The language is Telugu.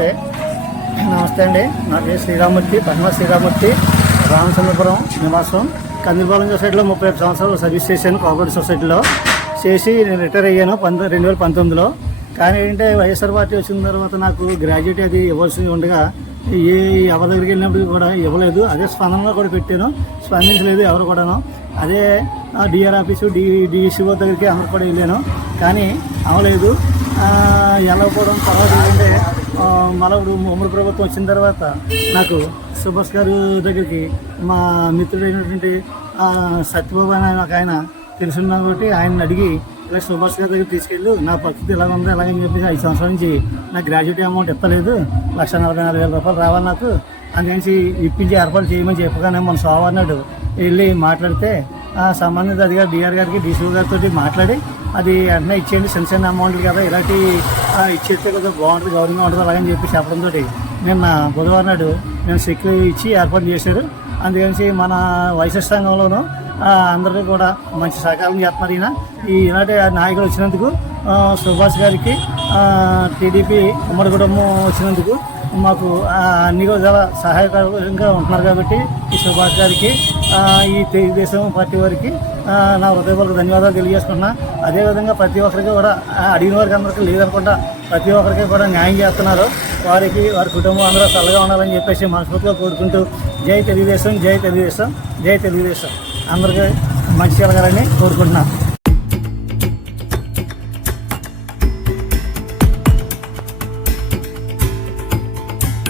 నమస్తే. నమస్తే అండి. నా పేరు శ్రీరామూర్తి పద్మ శ్రీరామూర్తి రామచంద్రపురం నివాసం. కందిపాలెం సొసైటీలో ముప్పై ఐదు సంవత్సరాలు సర్వీస్ చేశాను కోఆపరేటివ్ సొసైటీలో. చేసి నేను రిటైర్ అయ్యాను పంతొమ్మిది రెండు వేల పంతొమ్మిదిలో. కానీ ఏంటంటే వైఎస్ఆర్ పార్టీ వచ్చిన తర్వాత నాకు గ్రాడ్యుయేట్ అది ఇవ్వాల్సి ఉండగా ఏ ఎవరి దగ్గరికి వెళ్ళినప్పుడు కూడా ఇవ్వలేదు. అదే స్పందనలో కూడా పెట్టాను. స్పందించలేదు ఎవరు కూడాను. అదే డిఆర్ ఆఫీసు డి డిసిఓ దగ్గరికి అందరు కూడా వెళ్ళాను. కానీ అవ్వలేదు. ఎలా పోవడం తర్వాత ఏంటంటే మళ్ళీ ఇప్పుడు ఉమ్మడి ప్రభుత్వం వచ్చిన తర్వాత నాకు సుభాష్ గారు దగ్గరికి మా మిత్రుడైనటువంటి సత్యబాబు అని ఒక ఆయన తెలుసున్నా కాబట్టి ఆయన అడిగి ఇలా సుభాష్ గారి దగ్గర తీసుకెళ్ళు నా పరిస్థితి ఎలా ఉందో ఎలాగని చెప్పి ఐదు సంవత్సరాల నుంచి నాకు గ్రాడ్యుయేట్ అమౌంట్ ఇప్పలేదు లక్ష నలభై నాలుగు వేల రూపాయలు రావాలి నాకు అందుకని ఇప్పించి ఏర్పాటు చేయమని చెప్పగానే మన సోమవారం నాడు వెళ్ళి మాట్లాడితే ఆ సంబంధిత అధికారి డిఆర్ గారికి డీసీ గారితో మాట్లాడి అది వెంటనే ఇచ్చేయండి. చిన్న చిన్న అమౌంట్లు కదా ఇలాంటి ఇచ్చేస్తే కదా బాగుంటుంది గౌరవంగా ఉంటుంది అలాగని చెప్పి చెప్పడంతో నిన్న బుధవారం నాడు నేను చెక్ ఇచ్చి ఏర్పాటు చేశారు. అందుకని మన వైఎస్ఆర్ సంఘంలోనూ అందరికీ కూడా మంచి సహకారం చేస్తున్నారు ఈయన. ఈ ఇలాంటి నాయకులు వచ్చినందుకు సుభాష్ గారికి టీడీపీ ఉమ్మడి కుటుంబం వచ్చినందుకు మాకు అన్ని కూడా సహాయకరంగా ఉంటున్నారు కాబట్టి ఈ సుభాష్ గారికి ఈ తెలుగుదేశం పార్టీ వారికి నా హృదయపూర్వక ధన్యవాదాలు తెలియజేసుకుంటున్నా. అదేవిధంగా ప్రతి ఒక్కరికి కూడా అడిగిన వారికి అందరికీ లేదనుకుంటా ప్రతి ఒక్కరికి కూడా న్యాయం చేస్తున్నారు. వారికి వారి కుటుంబం అందరూ చల్లగా ఉండాలని చెప్పేసి మనస్ఫూర్తిగా కోరుకుంటూ జై తెలుగుదేశం జై తెలుగుదేశం జై తెలుగుదేశం. అందరికీ మంచి కలగాలని కోరుకుంటున్నాను